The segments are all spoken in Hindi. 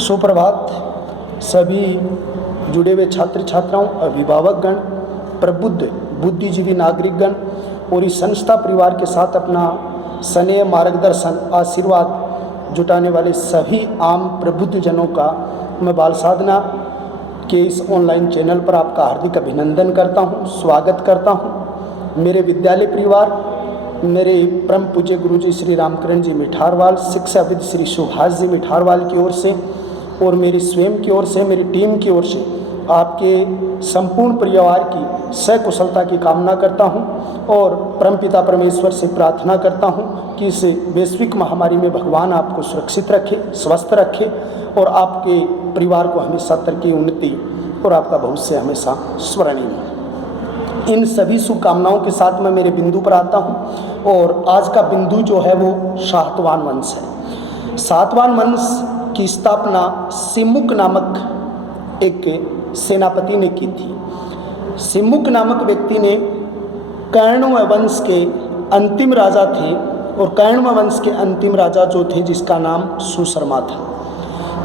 सुप्रभात सभी जुड़े हुए छात्र छात्राओं, अभिभावकगण, प्रबुद्ध बुद्धिजीवी नागरिकगण और इस संस्था परिवार के साथ अपना स्नेह, मार्गदर्शन, आशीर्वाद जुटाने वाले सभी आम प्रबुद्ध जनों का मैं बाल साधना के इस ऑनलाइन चैनल पर आपका हार्दिक अभिनंदन करता हूं, स्वागत करता हूं। मेरे विद्यालय परिवार, मेरे परम पूज्य गुरु जी श्री रामकरण जी मिठारवाल, शिक्षाविद श्री सुभाष जी मिठारवाल की ओर से और मेरी स्वयं की ओर से, मेरी टीम की ओर से आपके संपूर्ण परिवार की सकुशलता की कामना करता हूं और परमपिता परमेश्वर से प्रार्थना करता हूं कि इस वैश्विक महामारी में भगवान आपको सुरक्षित रखे, स्वस्थ रखे और आपके परिवार को हमेशा तरक्की, उन्नति और आपका भविष्य हमेशा स्मरणीय हो। इन सभी शुभकामनाओं के साथ मैं मेरे बिंदु पर आता हूं और आज का बिंदु जो है वो सातवान वंश है। सातवान वंश की स्थापना सिमुक नामक एक सेनापति ने की थी। सिमुक नामक व्यक्ति ने कर्णव वंश के अंतिम राजा थे और कर्णव वंश के अंतिम राजा जो थे जिसका नाम सुशर्मा था।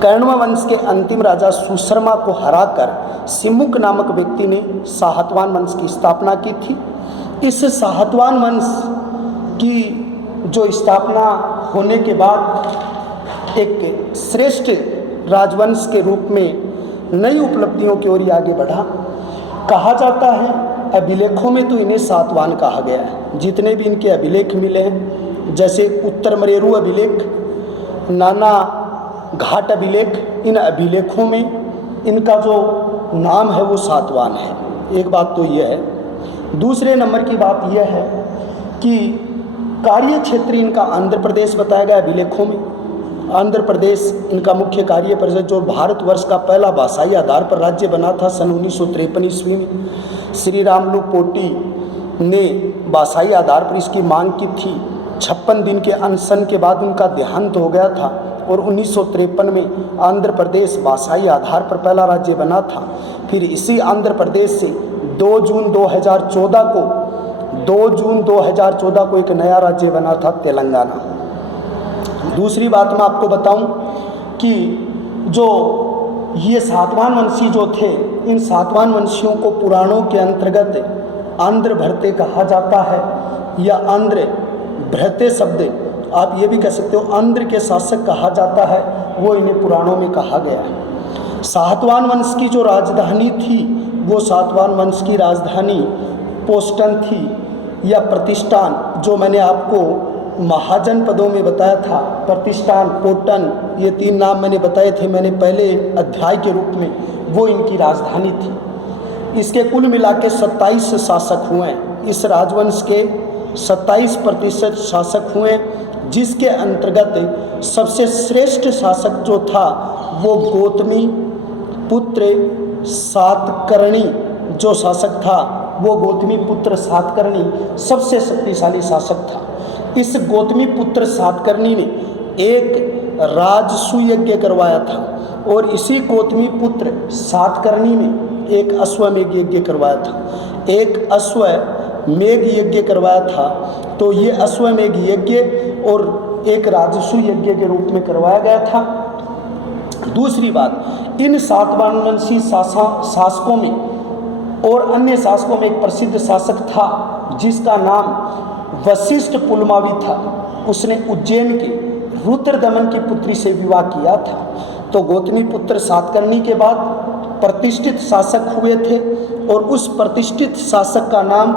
कर्णव वंश के अंतिम राजा सुशर्मा को हराकर सिमुक नामक व्यक्ति ने सातवान वंश की स्थापना की थी। इस सातवान वंश की जो स्थापना होने के बाद एक श्रेष्ठ राजवंश के रूप में नई उपलब्धियों की ओर आगे बढ़ा। कहा जाता है, अभिलेखों में तो इन्हें सातवान कहा गया है। जितने भी इनके अभिलेख मिले हैं, जैसे उत्तर मरेरू अभिलेख, नाना घाट अभिलेख, इन अभिलेखों में इनका जो नाम है वो सातवान है। एक बात तो यह है। दूसरे नंबर की बात यह है कि कार्य क्षेत्र इनका आंध्र प्रदेश बताया गया अभिलेखों में। आंध्र प्रदेश इनका मुख्य कार्य परिषद जो भारतवर्ष का पहला भाषाई आधार पर राज्य बना था सन 1953 ईस्वी में। श्री रामलू पोटी ने भाषाई आधार पर इसकी मांग की थी। 56 दिन के अनशन के बाद उनका देहांत हो गया था और 1953 में आंध्र प्रदेश भाषाई आधार पर पहला राज्य बना था। फिर इसी आंध्र प्रदेश से 2 जून 2014 को एक नया राज्य बना था, तेलंगाना। दूसरी बात मैं आपको बताऊं कि जो ये सातवान वंशी जो थे, इन सातवान वंशियों को पुराणों के अंतर्गत आंध्र भरते कहा जाता है या आंध्र भ्रते शब्द आप ये भी कह सकते हो आंध्र के शासक कहा जाता है, वो इन्हें पुराणों में कहा गया है। सातवान वंश की जो राजधानी थी वो सातवान वंश की राजधानी पोस्टन थी या प्रतिष्ठान, जो मैंने आपको महाजनपदों में बताया था। प्रतिष्ठान, पोटन, ये 3 नाम मैंने बताए थे मैंने पहले अध्याय के रूप में, वो इनकी राजधानी थी। इसके कुल मिला के 27 शासक हुए। इस राजवंश के 27% शासक हुए, जिसके अंतर्गत सबसे श्रेष्ठ शासक जो था वो गौतमी पुत्र सातकर्णी जो शासक था, वो गौतमी पुत्र सातकर्णी सबसे शक्तिशाली शासक था। इस गौतमी पुत्र सातकर्णी ने एक राजसु यज्ञ करवाया था और इसी गौतमी पुत्र सातकर्णी ने एक अश्वमेध यज्ञ करवाया था। एक अश्वमेध यज्ञ करवाया था, तो ये अश्वमेध यज्ञ और एक राजसु यज्ञ के रूप में करवाया गया था। दूसरी बात, इन सातवान वंशी शासकों में और अन्य शासकों में एक प्रसिद्ध शासक था जिसका नाम वशिष्ठ पुलमावी था। उसने उज्जैन के रुद्रदमन की पुत्री से विवाह किया था। तो गौतमी पुत्र सातकर्णी के बाद प्रतिष्ठित शासक हुए थे और उस प्रतिष्ठित शासक का नाम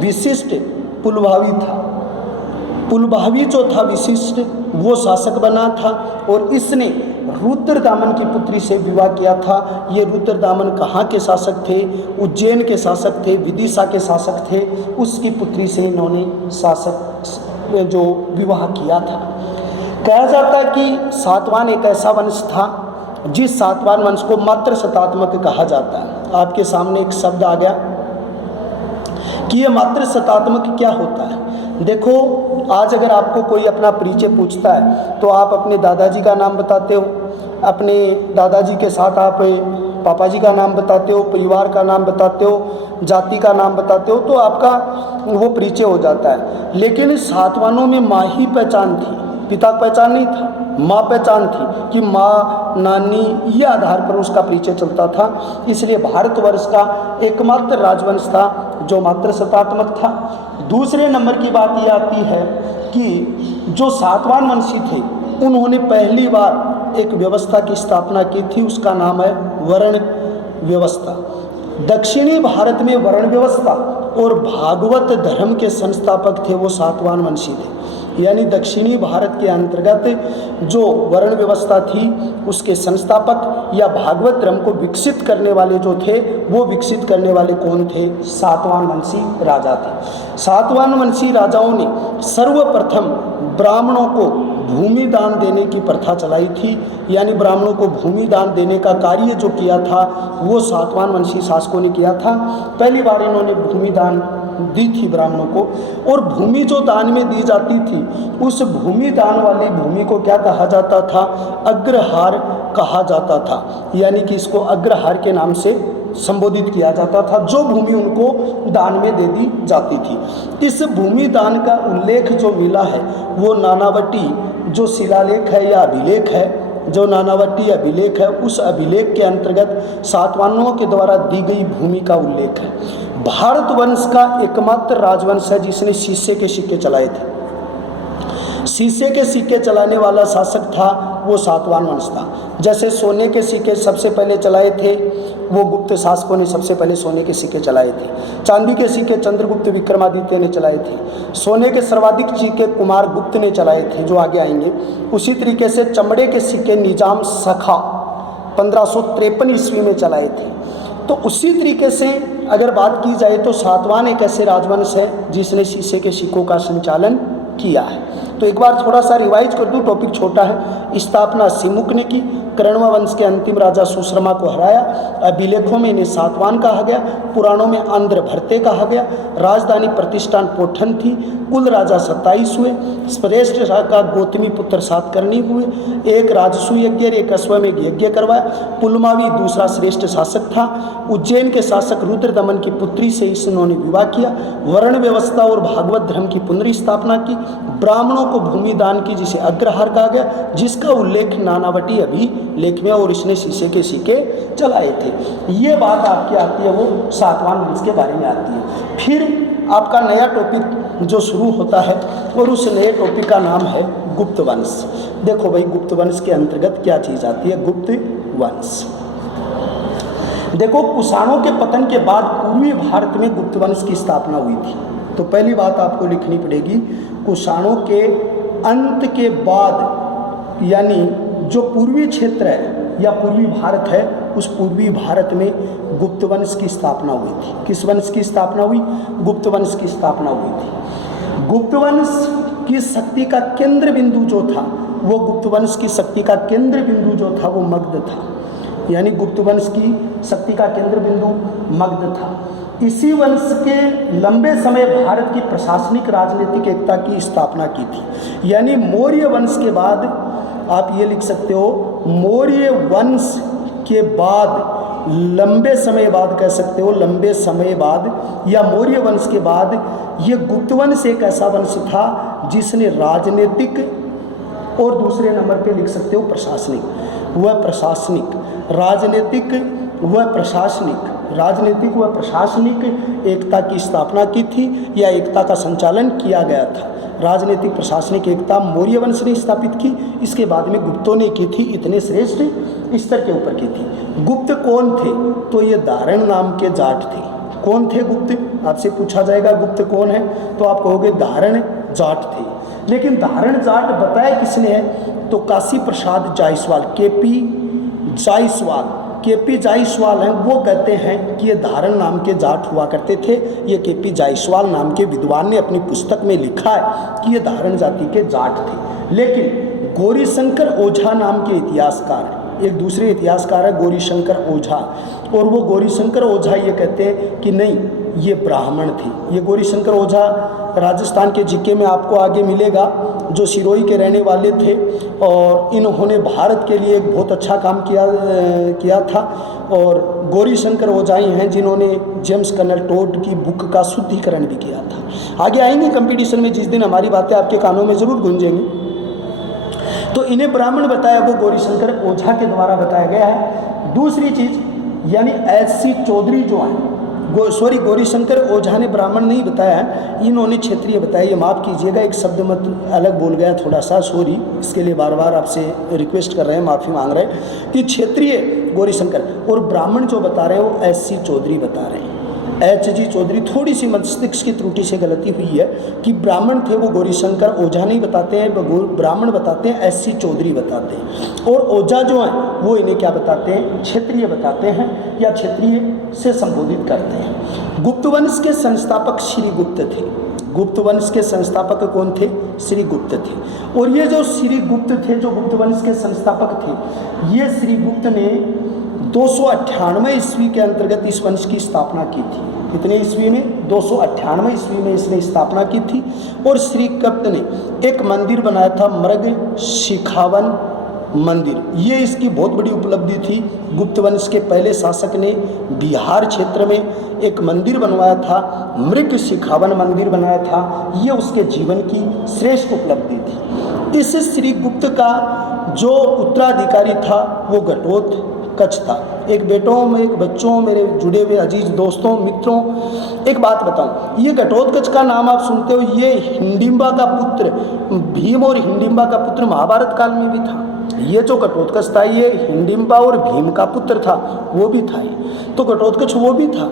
विशिष्ट पुलभावी था। पुलभावी जो था विशिष्ट, वो शासक बना था और इसने रुद्रदामन की पुत्री से विवाह किया था। ये रुद्रदामन कहाँ के शासक थे? उज्जैन के शासक थे, विदिशा के शासक थे। उसकी पुत्री से इन्होंने शासक जो विवाह किया था। कहा जाता है कि सातवान एक ऐसा वंश था जिस सातवान वंश को मात्र शतात्मक कहा जाता है। आपके सामने एक शब्द आ गया कि ये मात्र शतात्मक क्या होता है। देखो, आज अगर आपको कोई अपना परिचय पूछता है तो आप अपने दादाजी का नाम बताते हो, अपने दादाजी के साथ आप पापा जी का नाम बताते हो, परिवार का नाम बताते हो, जाति का नाम बताते हो, तो आपका वो परिचय हो जाता है। लेकिन सातवानों में माँ ही पहचान थी। पिता की पहचान नहीं था, माँ पहचान थी कि माँ, नानी, ये आधार पर उसका परिचय चलता था। इसलिए भारतवर्ष का एकमात्र राजवंश था जो मात्र सत्तात्मक था। दूसरे नंबर की बात ये आती है कि जो सातवाहन वंशी थे उन्होंने पहली बार एक व्यवस्था की स्थापना की थी, उसका नाम है वर्ण व्यवस्था। दक्षिणी भारत में वर्ण व्यवस्था और भागवत धर्म के संस्थापक थे वो सातवाहन वंशी थे। यानी दक्षिणी भारत के अंतर्गत जो वर्ण व्यवस्था थी उसके संस्थापक या भागवत धर्म को विकसित करने वाले जो थे वो विकसित करने वाले कौन थे? सातवाहन वंशी राजा थे। सातवाहन वंशी राजाओं ने सर्वप्रथम ब्राह्मणों को भूमि दान देने की प्रथा चलाई थी। यानी ब्राह्मणों को भूमि दान देने का कार्य जो किया था वो सातवाहन वंशी शासकों ने किया था। पहली बार इन्होंने भूमि दान दी थी ब्राह्मणों को। और भूमि जो दान में दी जाती थी उस भूमि दान वाली भूमि को क्या कहा जाता था? अग्रहार कहा जाता था। यानी कि इसको अग्रहार के नाम से संबोधित किया जाता था जो भूमि उनको दान में दे दी जाती थी। इस भूमि दान का उल्लेख जो मिला है वो नानावटी जो शिलालेख है या अभिलेख है, जो नानावटी अभिलेख है उस अभिलेख के अंतर्गत सातवाहनों के द्वारा दी गई भूमि का उल्लेख है। भारतवंश का एकमात्र राजवंश है जिसने शीशे के सिक्के चलाए थे। शीशे के सिक्के चलाने वाला शासक था वो सातवाहन वंश था। जैसे सोने के सिक्के सबसे पहले चलाए थे वो गुप्त शासकों ने सबसे पहले सोने के सिक्के चलाए थे। चांदी के सिक्के चंद्रगुप्त विक्रमादित्य ने चलाए थे। सोने के सर्वाधिक सिक्के कुमार गुप्त ने चलाए थे जो आगे आएंगे। उसी तरीके से चमड़े के सिक्के निजाम सखा 1553 ईस्वी में चलाए थे। तो उसी तरीके से अगर बात की जाए तो सातवाहन एक ऐसे राजवंश है जिसने शीशे के सिक्कों का संचालन किया है। तो एक बार थोड़ा सा रिवाइज कर दूं, टॉपिक छोटा है। स्थापना सिमुक ने की, करणवा वंश के अंतिम राजा सुश्रमा को हराया। अभिलेखों में इन्हें सातवाहन कहा गया, पुराणों में आंध्र भरते कहा गया। राजधानी प्रतिष्ठान पोठन थी। कुल राजा 27 हुए। श्रेष्ठ का गौतमी पुत्र सातकर्णी हुए। एक राजसू यज्ञ एक अश्वमेध यज्ञ करवाया। पुलमावी दूसरा श्रेष्ठ शासक था। उज्जैन के शासक रुद्रदमन की पुत्री से इन्होंने विवाह किया। वर्ण व्यवस्था और भागवत धर्म की पुनर्स्थापना की। ब्राह्मणों को भूमि दान की जिसे अग्रहार कहा गया, जिसका उल्लेख नानावटी अभिलेख में, और इसने शीशे के सिक्के चलाए थे। ये बात आपकी आती है वो सातवाहन वंश के बारे में आती है। फिर आपका नया टॉपिक जो शुरू होता है और उस नए टॉपिक का नाम है गुप्त वंश। देखो भाई, गुप्त वंश के अंतर्गत क्या चीज़ आती है? गुप्त वंश। देखो, कुषाणों के पतन के बाद पूर्वी भारत में गुप्त वंश की स्थापना हुई थी। तो पहली बात आपको लिखनी पड़ेगी, कुषाणों के अंत के बाद, यानी जो पूर्वी क्षेत्र है या पूर्वी भारत है, उस पूर्वी भारत में गुप्त वंश की स्थापना हुई थी। किस वंश की स्थापना हुई? गुप्त वंश की स्थापना हुई थी। गुप्त वंश की शक्ति का केंद्र बिंदु जो था वो गुप्त वंश की शक्ति का केंद्र बिंदु जो था वो मगध था। यानी गुप्त वंश की शक्ति का केंद्र बिंदु मगध था। इसी वंश के लंबे समय भारत की प्रशासनिक राजनीतिक एकता की स्थापना की थी। यानी मौर्य वंश के बाद, आप ये लिख सकते हो, मौर्य वंश के बाद लंबे समय बाद, कह सकते हो लंबे समय बाद, या मौर्य वंश के बाद ये गुप्त वंश एक ऐसा वंश था जिसने राजनीतिक और दूसरे नंबर पे लिख सकते हो प्रशासनिक, वह प्रशासनिक, राजनीतिक व प्रशासनिक, राजनीतिक व प्रशासनिक एकता की स्थापना की थी या एकता का संचालन किया गया था। राजनीतिक प्रशासनिक एकता मौर्य वंश ने स्थापित की, इसके बाद में गुप्तों ने की थी। इतने श्रेष्ठ स्तर के ऊपर की थी। गुप्त कौन थे? तो ये धारण नाम के जाट थे। कौन थे गुप्त? आपसे पूछा जाएगा गुप्त कौन है, तो आप कहोगे धारण जाट थे। लेकिन धारण जाट बताया किसने है? तो काशी प्रसाद जायसवाल, केपी जायसवाल हैं। वो कहते हैं कि ये धारण नाम के जाट हुआ करते थे। ये केपी जायसवाल नाम के विद्वान ने अपनी पुस्तक में लिखा है कि ये धारण जाति के जाट थे। लेकिन गौरीशंकर ओझा नाम के इतिहासकार, एक दूसरे इतिहासकार है गौरीशंकर ओझा, और वो गौरीशंकर ओझा ये कहते हैं कि नहीं, ये ब्राह्मण थे। ये गौरीशंकर ओझा राजस्थान के जीके में आपको आगे मिलेगा, जो सिरोही के रहने वाले थे, और इन्होंने भारत के लिए एक बहुत अच्छा काम किया था। और गौरीशंकर ओझा ही हैं जिन्होंने जेम्स कर्नल टोड की बुक का शुद्धिकरण भी किया था। आगे आएंगे कंपटीशन में जिस दिन हमारी बातें आपके कानों में ज़रूर गूंजेंगी। तो इन्हें ब्राह्मण बताया वो गौरीशंकर ओझा के द्वारा बताया गया है। दूसरी चीज़ यानी एच.सी. चौधरी जो हैं, गौरीशंकर ओझा ने ब्राह्मण नहीं बताया है, इन्होंने क्षत्रिय बताया। ये माफ़ कीजिएगा, एक शब्द मत अलग बोल गया थोड़ा सा, सॉरी, इसके लिए बार बार आपसे रिक्वेस्ट कर रहे हैं, माफ़ी मांग रहे हैं कि क्षत्रिय गौरीशंकर और ब्राह्मण जो बता रहे हैं वो एच.सी. चौधरी बता रहे हैं। एच.जी. चौधरी, थोड़ी सी मस्तिष्क की त्रुटि से गलती हुई है कि ब्राह्मण थे वो गौरीशंकर ओझा नहीं बताते हैं, ब्राह्मण बताते हैं, एच.सी. चौधरी बताते हैं। और ओझा जो हैं वो इन्हें क्या बताते हैं, क्षत्रिय बताते हैं या क्षत्रिय से संबोधित करते हैं। गुप्त वंश के संस्थापक श्री गुप्त थे। गुप्त वंश के संस्थापक कौन थे, श्री गुप्त थे। और ये जो श्री गुप्त थे, जो गुप्त वंश के संस्थापक थे, ये श्री गुप्त ने 298 ईस्वी के अंतर्गत इस वंश की स्थापना की थी। कितने ईस्वी में, 298 ईस्वी में इसने स्थापना की थी। और श्री गुप्त ने एक मंदिर बनाया था, मृग शिखावन मंदिर। ये इसकी बहुत बड़ी उपलब्धि थी। गुप्त वंश के पहले शासक ने बिहार क्षेत्र में एक मंदिर बनवाया था, मृग शिखावन मंदिर बनाया था। ये उसके जीवन की श्रेष्ठ उपलब्धि थी। इस श्री गुप्त का जो उत्तराधिकारी था वो घटोत्कच था। एक बेटों में, एक बच्चों, मेरे जुड़े हुए अजीज दोस्तों, मित्रों, एक बात बताऊं, ये घटोत्कच का नाम आप सुनते हो, ये हिडिंबा का पुत्र, भीम और हिडिंबा का पुत्र महाभारत काल में भी था। ये जो घटोत्कच था ये हिडिंबा और भीम का पुत्र था, वो भी था। तो घटोत्कच वो भी था,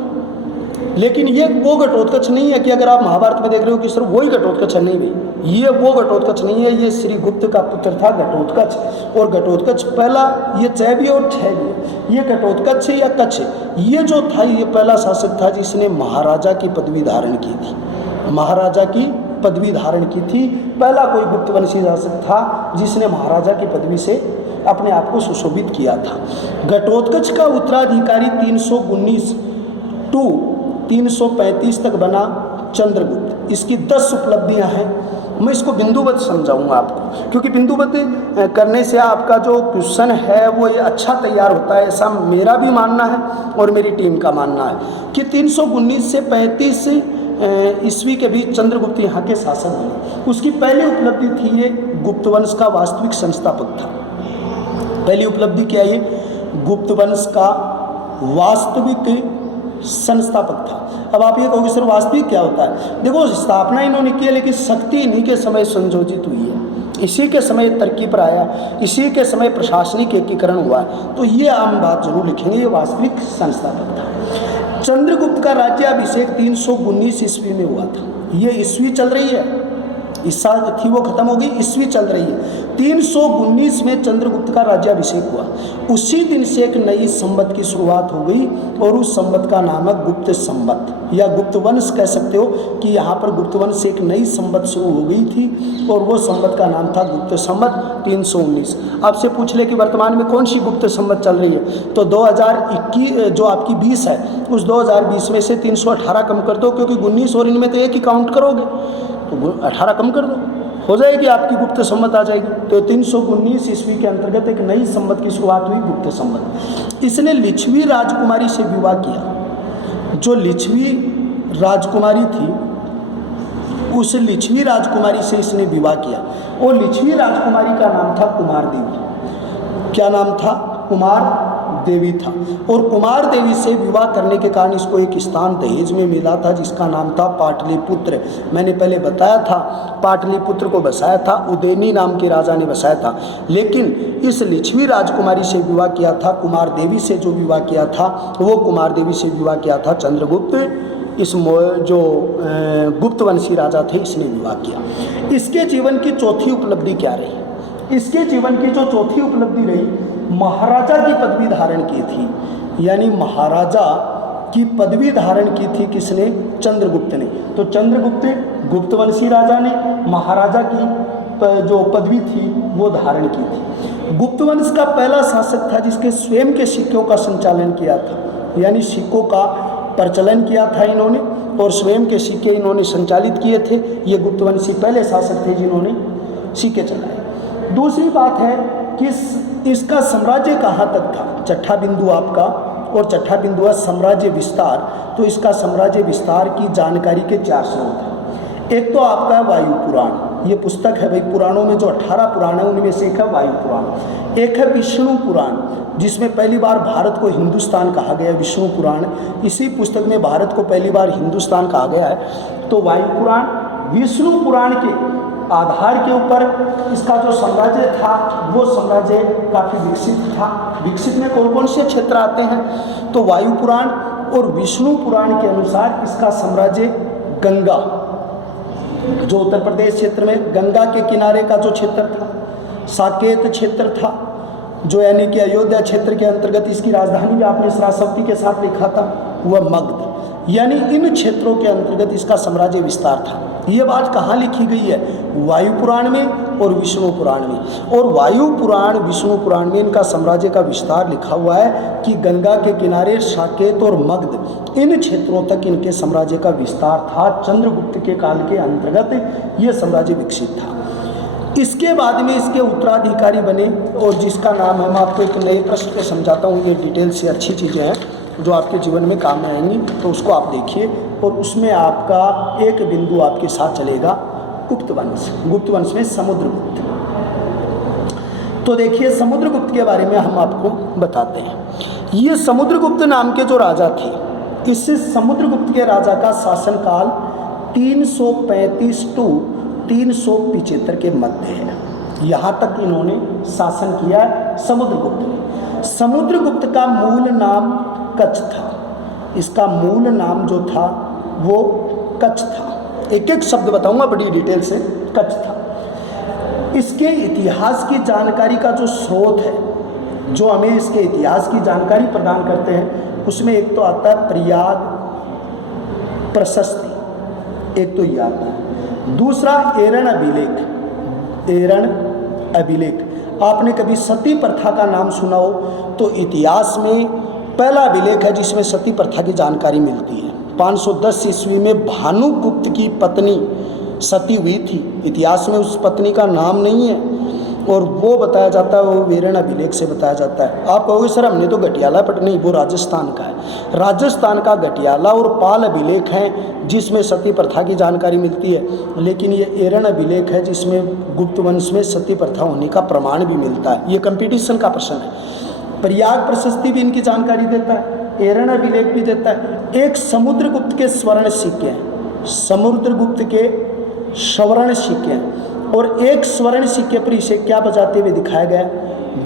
लेकिन ये वो घटोत्कच नहीं है कि अगर आप महाभारत में देख रहे हो कि सर वही घटोत्कच है, नहीं भाई, ये वो घटोत्कच नहीं है। ये श्री गुप्त का पुत्र था घटोत्कच। और घटोत्कच पहला, ये चय भी और ठय भी, ये घटोत्कच या कच्छ, ये जो था ये पहला शासक था जिसने महाराजा की पदवी धारण की थी। महाराजा की पदवी धारण की थी, पहला कोई गुप्तवंशी शासक था जिसने महाराजा की पदवी से अपने आप को सुशोभित किया था। घटोत्कच का उत्तराधिकारी 319 टू 335 तक बना चंद्रगुप्त। इसकी 10 उपलब्धियां हैं। मैं इसको बिंदुवत समझाऊंगा आपको, क्योंकि बिंदुवत करने से आपका जो क्वेश्चन है वो ये अच्छा तैयार होता है, ऐसा मेरा भी मानना है और मेरी टीम का मानना है कि 319 से 35 ईस्वी के बीच चंद्रगुप्त यहाँ के शासक बने। उसकी पहली उपलब्धि थी ये गुप्त वंश का वास्तविक संस्थापक था। पहली उपलब्धि क्या है, गुप्त वंश का वास्तविक संस्थापक था। अब आप ये कहोगे सर वास्तविक क्या होता है? देखो, स्थापना इन्होंने की है लेकिन शक्ति इन्हीं के समय संयोजित हुई है, इसी के समय तरक्की पर आया, इसी के समय प्रशासनिक एकीकरण हुआ। तो ये आम बात जरूर लिखेंगे, ये वास्तविक संस्थापक था। चंद्रगुप्त का राज्याभिषेक 319 ईस्वी में हुआ था। ये ईस्वी चल रही है, इस साल थी वो खत्म हो गई, ईस्वी चल रही है। 319 में चंद्रगुप्त का राज्याभिषेक हुआ। उसी दिन से एक नई संवत की शुरुआत हो गई और उस संवत का नाम है गुप्त संवत या गुप्त वंश कह सकते हो कि यहाँ पर गुप्त वंश से एक नई संवत शुरू हो गई थी और वो संवत का नाम था गुप्त संवत 319। आपसे पूछ ले कि वर्तमान में कौन सी गुप्त संवत चल रही है, तो 2021 जो आपकी 20 है उस 2020 में से 318 कम कर दो, क्योंकि 19 और इनमें तो एक ही काउंट करोगे तो 18 कम कर दो, हो जाएगी आपकी गुप्त संवत आ जाएगी। तो 319 ईस्वी के अंतर्गत एक नई संवत की शुरुआत हुई, गुप्त संवत। इसने लिच्छवी राजकुमारी से विवाह किया। जो लिच्छवी राजकुमारी थी उस लिच्छवी राजकुमारी से इसने विवाह किया और लिच्छवी राजकुमारी का नाम था कुमार देवी। क्या नाम था? कुमार देवी था। और कुमार देवी से विवाह करने के कारण इसको एक स्थान दहेज में मिला था जिसका नाम था पाटलिपुत्र। मैंने पहले बताया था पाटलिपुत्र को बसाया था उदयनी नाम के राजा ने बसाया था, लेकिन इस लिच्छवी राजकुमारी से विवाह किया था, कुमार देवी से जो विवाह किया था वो कुमार देवी से विवाह किया था चंद्रगुप्त। इस जो गुप्तवंशी राजा थे इसने विवाह किया। इसके जीवन की चौथी उपलब्धि क्या रही? इसके जीवन की जो चौथी उपलब्धि रही, महाराजा की पदवी धारण की थी। यानी महाराजा की पदवी धारण की थी किसने? चंद्रगुप्त ने। तो चंद्रगुप्त गुप्तवंशी राजा ने महाराजा की जो पदवी थी वो धारण की थी। गुप्तवंश का पहला शासक था जिसके स्वयं के सिक्कों का संचालन किया था, यानी सिक्कों का प्रचलन किया था इन्होंने और स्वयं के सिक्के इन्होंने संचालित किए थे। ये गुप्तवंशी पहले शासक थे जिन्होंने सिक्के चलाए। दूसरी बात है कि इसका साम्राज्य कहाँ तक था? छठा बिंदु आपका, और छठा बिंदु है साम्राज्य विस्तार। तो इसका साम्राज्य विस्तार की जानकारी के 4 स्रोत हैं। एक तो आपका वायु पुराण, ये पुस्तक है भाई, पुराणों में जो 18 पुराण है उनमें से एक है वायु पुराण, एक है विष्णु पुराण, जिसमें पहली बार भारत को हिंदुस्तान कहा गया है, विष्णु पुराण। इसी पुस्तक में भारत को पहली बार हिंदुस्तान कहा गया है। तो वायु पुराण, विष्णु पुराण के आधार के ऊपर इसका जो साम्राज्य था वो साम्राज्य काफ़ी विकसित था। विकसित में कौन कौन से क्षेत्र आते हैं? तो वायु पुराण और विष्णु पुराण के अनुसार इसका साम्राज्य गंगा, जो उत्तर प्रदेश क्षेत्र में गंगा के किनारे का जो क्षेत्र था, साकेत क्षेत्र था, जो यानी कि अयोध्या क्षेत्र के अंतर्गत इसकी राजधानी भी आपने श्रावस्ती के साथ लिखा था, वह मगध, यानी इन क्षेत्रों के अंतर्गत इसका साम्राज्य विस्तार था। ये बात कहाँ लिखी गई है? वायु पुराण में और विष्णु पुराण में। और वायु पुराण, विष्णु पुराण में इनका साम्राज्य का विस्तार लिखा हुआ है कि गंगा के किनारे साकेत और मगध इन क्षेत्रों तक इनके साम्राज्य का विस्तार था। चंद्रगुप्त के काल के अंतर्गत ये साम्राज्य विकसित था। इसके बाद में इसके उत्तराधिकारी बने, और जिसका नाम है, मैं आपको एक नए प्रश्न को समझाता हूँ, ये डिटेल से अच्छी चीज़ें हैं जो आपके जीवन में काम में आएंगी, तो उसको आप देखिए और उसमें आपका एक बिंदु आपके साथ चलेगा, गुप्त वंश। गुप्त वंश में समुद्रगुप्त। तो देखिए समुद्रगुप्त के बारे में हम आपको बताते हैं। ये समुद्रगुप्त नाम के जो राजा थे, इस समुद्रगुप्त के राजा का शासनकाल 335 टू 375 के मध्य है। यहाँ तक इन्होंने शासन किया समुद्रगुप्त ने। समुद्रगुप्त का मूल नाम कच्छ था। इसका मूल नाम जो था वो कच्छ था। एक एक शब्द बताऊंगा बड़ी डिटेल से। कच्छ था। इसके इतिहास की जानकारी का जो स्रोत है, जो हमें इसके इतिहास की जानकारी प्रदान करते हैं, उसमें एक तो आता है प्रयाग प्रशस्ति, एक तो ये आता है। दूसरा एरण अभिलेख। एरण अभिलेख, आपने कभी सती प्रथा का नाम सुना हो तो इतिहास में पहला अभिलेख है जिसमें सती प्रथा की जानकारी मिलती है। 510 ईस्वी में भानुगुप्त की पत्नी सती हुई थी। इतिहास में उस पत्नी का नाम नहीं है और वो बताया जाता है, वो वीरण अभिलेख से बताया जाता है। आप कहोगे सर हमने तो गटियाला पट, नहीं, वो राजस्थान का है। राजस्थान का गटियाला और पाल अभिलेख हैं जिसमें सती प्रथा की जानकारी मिलती है, लेकिन ये एरण अभिलेख है जिसमें गुप्त वंश में सती प्रथा होने का प्रमाण भी मिलता है। ये कंपटीशन का प्रश्न है। प्रयाग प्रशस्ति भी इनकी जानकारी देता है, एरण अभिलेख भी देता है। एक समुद्रगुप्त के स्वर्ण सिक्के हैं, समुद्रगुप्त के स्वर्ण सिक्के हैं, और एक स्वर्ण सिक्के पर इसे क्या बजाते हुए दिखाया गया?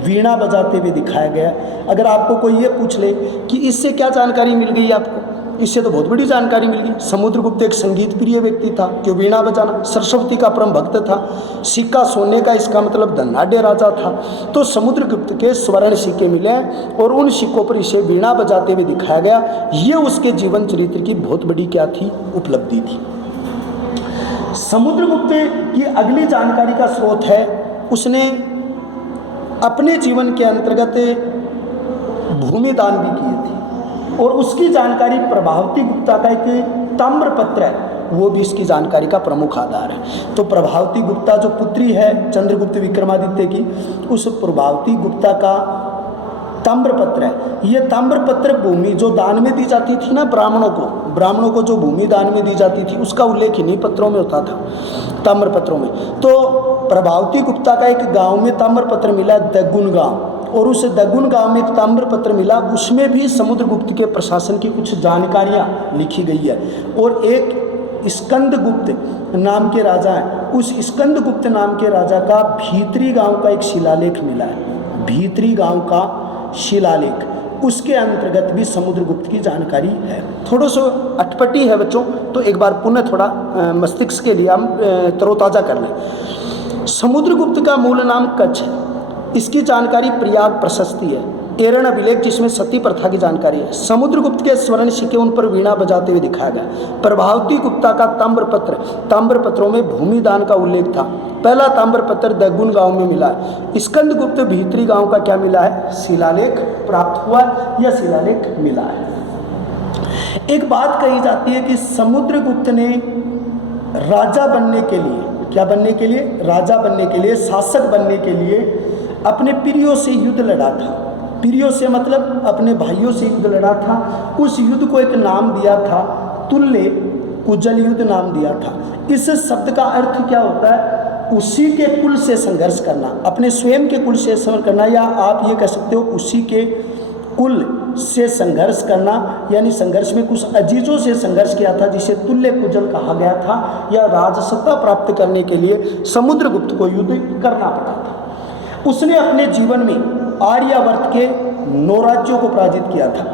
वीणा बजाते हुए दिखाया गया। अगर आपको कोई ये पूछ ले कि इससे क्या जानकारी मिल गई आपको, इससे तो बहुत बड़ी जानकारी मिल गई। समुद्रगुप्त एक संगीत प्रिय व्यक्ति था, क्यों वीणा बजाना, सरस्वती का परम भक्त था। सिक्का सोने का, इसका मतलब धनाढ़ राजा था। तो समुद्रगुप्त के स्वर्ण सिक्के मिले और उन सिक्कों पर इसे वीणा बजाते हुए दिखाया गया। ये उसके जीवन चरित्र की बहुत बड़ी क्या थी? उपलब्धि थी। समुद्रगुप्त की अगली जानकारी का स्रोत है, उसने अपने जीवन के अंतर्गत भूमि दान भी किए थे, और उसकी जानकारी प्रभावती गुप्ता का एक ताम्रपत्र है, वो भी इसकी जानकारी का प्रमुख आधार है। तो प्रभावती गुप्ता जो पुत्री है चंद्रगुप्त विक्रमादित्य की, उस प्रभावती गुप्ता का ताम्रपत्र है। ये ताम्रपत्र भूमि जो दान में दी जाती थी ना ब्राह्मणों को जो भूमि दान में दी जाती थी, उसका उल्लेख इन्हीं पत्रों में होता था, ताम्रपत्रों में। तो प्रभावती गुप्ता का एक गांव में ताम्रपत्र मिला, दगुन गांव, और उस दगुन गांव में एक ताम्रपत्र मिला, उसमें भी समुद्रगुप्त के प्रशासन की कुछ जानकारियाँ लिखी गई है। और एक स्कंदगुप्त नाम के राजा हैं, उस स्कंदगुप्त नाम के राजा का भीतरी गांव का एक शिलालेख मिला है। भीतरी गांव का शिलालेख, उसके अंतर्गत भी समुद्रगुप्त की जानकारी है। थोड़ा सा अटपटी है बच्चों, तो एक बार पुनः थोड़ा मस्तिष्क के लिए हम तरोताज़ा कर लें। समुद्रगुप्त का मूल नाम कच्छ है, इसकी जानकारी प्रयाग प्रशस्ति है। एरण अभिलेख जिसमें सती प्रथा की जानकारी है। समुद्रगुप्त के स्वर्ण सिक्के, उन पर वीणा बजाते हुए दिखाया गया। प्रभावती गुप्ता का ताम्रपत्र, ताम्रपत्रों में भूमि दान का उल्लेख था। पहला ताम्रपत्र दगुन गांव में मिला है। स्कंदगुप्त भीतरी गांव का क्या मिला है? शिलालेख प्राप्त हुआ या शिलालेख मिला है। एक बात कही जाती है कि समुद्रगुप्त ने राजा बनने के लिए, क्या बनने के लिए? राजा बनने के लिए, शासक बनने के लिए अपने प्रियों से युद्ध लड़ा था। प्रियों से मतलब अपने भाइयों से युद्ध लड़ा था। उस युद्ध को एक नाम दिया था, तुल्य कुजल युद्ध नाम दिया था। इस शब्द का अर्थ क्या होता है? उसी के कुल से संघर्ष करना, अपने स्वयं के कुल से संघर्ष करना, या आप ये कह सकते हो उसी के कुल से संघर्ष करना, यानी संघर्ष में कुछ अजीजों से संघर्ष किया था जिसे तुल्य कुजल कहा गया था, या राजसत्ता प्राप्त करने के लिए समुद्रगुप्त को युद्ध करना पड़ा था। उसने अपने जीवन में आर्यावर्त के 9 राज्यों को पराजित किया था।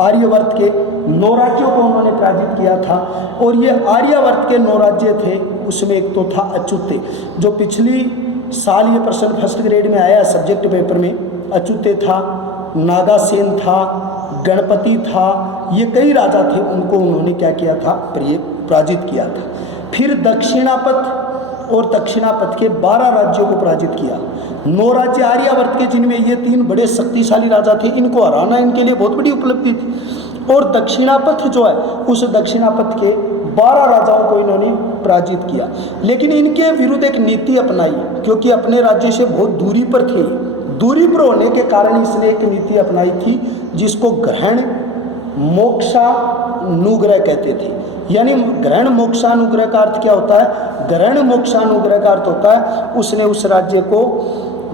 आर्यावर्त के 9 राज्यों को उन्होंने पराजित किया था, और ये आर्यावर्त के 9 राज्य थे, उसमें एक तो था अच्युत्य, जो पिछली साल ये प्रश्न फर्स्ट ग्रेड में आया सब्जेक्ट पेपर में। अच्युत्य था, नागासेन था, गणपति था, ये कई राजा थे, उनको उन्होंने क्या किया था, पराजित किया था। फिर दक्षिणापथ और दक्षिणापथ के 12 राज्यों को पराजित किया। 9 राज्य आर्यावर्त के, जिनमें ये 3 बड़े शक्तिशाली राजा थे, इनको हराना इनके लिए बहुत बड़ी उपलब्धि थी। और दक्षिणापथ जो है, उस दक्षिणापथ के 12 राजाओं को इन्होंने पराजित किया, लेकिन इनके विरुद्ध एक नीति अपनाई, क्योंकि अपने राज्य से बहुत दूरी पर थे। दूरी पर होने के कारण इसने एक नीति अपनाई थी जिसको ग्रहण मोक्षानुग्रह कहते थे। यानी ग्रहण मोक्षानुग्रह का अर्थ क्या होता है? ग्रहण मोक्षानुग्रह का अर्थ होता है उसने उस राज्य को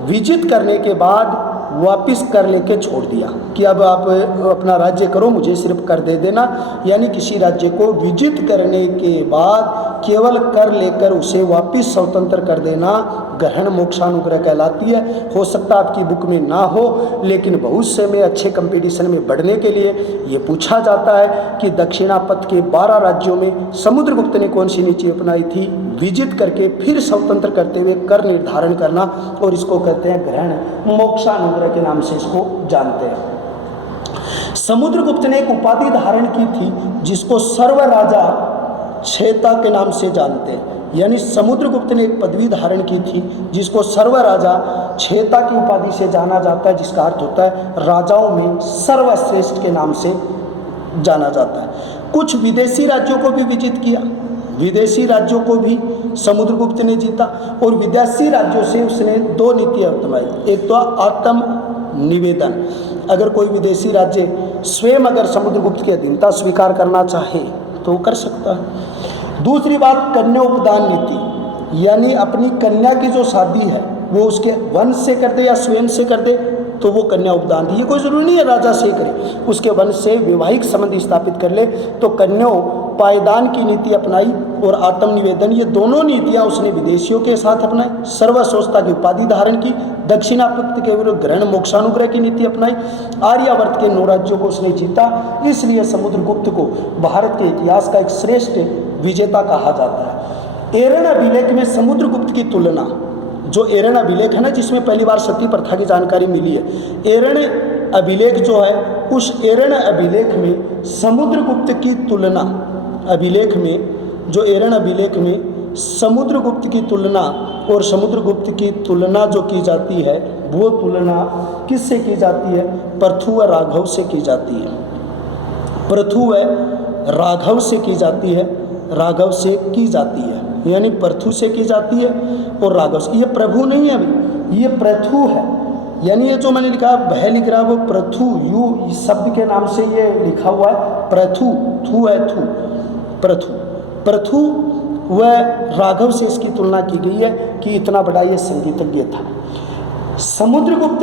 विजित करने के बाद वापिस कर लेके छोड़ दिया कि अब आप अपना राज्य करो, मुझे सिर्फ कर दे देना। यानी किसी राज्य को विजित करने के बाद केवल कर लेकर उसे वापिस स्वतंत्र कर देना ग्रहण मोक्षानुग्रह कहलाती है। हो सकता है आपकी बुक में ना हो, लेकिन भविष्य में अच्छे कंपटीशन में बढ़ने के लिए ये पूछा जाता है कि दक्षिणापथ के 12 राज्यों में समुद्रगुप्त ने कौन सी नीति अपनाई थी? विजित करके फिर स्वतंत्र करते हुए कर निर्धारण करना, और इसको कहते हैं ग्रहण मोक्षानुग्रह के नाम से इसको जानते हैं। समुद्रगुप्त ने एक उपाधि धारण की थी जिसको सर्व राजा छेता के नाम से जानते हैं। यानी समुद्रगुप्त ने एक पदवी धारण की थी जिसको सर्व राजा छेता की उपाधि से जाना जाता है, जिसका अर्थ होता है राजाओं में सर्वश्रेष्ठ के नाम से जाना जाता है। कुछ विदेशी राज्यों को भी विजित किया, विदेशी राज्यों को भी समुद्रगुप्त ने जीता, और विदेशी राज्यों से उसने 2 नीतियाँ अपनाई। एक तो आत्म निवेदन, अगर कोई विदेशी राज्य स्वयं अगर समुद्रगुप्त की अधीनता स्वीकार करना चाहे तो वो कर सकता है। दूसरी बात कन्याउपदान नीति, यानी अपनी कन्या की जो शादी है वो उसके वंश से कर दे या स्वयं से कर दे तो वो कन्या उपदान थी। ये कोई ज़रूरी नहीं है राजा से करे, उसके वंश से वैवाहिक संबंध स्थापित कर ले। तो कन्या पायदान की नीति अपनाई और आत्मनिवेदन, ये दोनों नीतियाँ उसने विदेशियों के साथ अपनाई। सर्वश्रेष्ठता की उपाधि धारण की, दक्षिणापथ के विरुद्ध ग्रहण मोक्षानुग्रह की नीति अपनाई, आर्यावर्त के 9 राज्यों को उसने जीता। इसलिए समुद्रगुप्त को भारत के इतिहास का एक श्रेष्ठ विजेता कहा जाता है। एरन अभिलेख में समुद्रगुप्त की तुलना, जो एरन अभिलेख है ना जिसमें पहली बार सती प्रथा की जानकारी मिली है, एरन अभिलेख जो है उस एरन अभिलेख में समुद्रगुप्त की तुलना, अभिलेख में जो एरन अभिलेख में समुद्रगुप्त की तुलना और समुद्रगुप्त की तुलना जो की जाती है वो तुलना किससे की जाती है? पृथु व राघव से की जाती है। पृथु व राघव से की जाती है, राघव से की जाती है, यानी पृथु से की जाती है और राघव से। ये प्रभु नहीं है अभी, ये पृथु है। यानी ये जो मैंने लिखा भय लिख रहा है वो पृथु, यू शब्द के नाम से ये लिखा हुआ है पृथु, थू है थू, पृथु। पृथु व राघव से इसकी तुलना की गई है कि इतना बड़ा ये संगीतज्ञ था। समुद्रगुप्त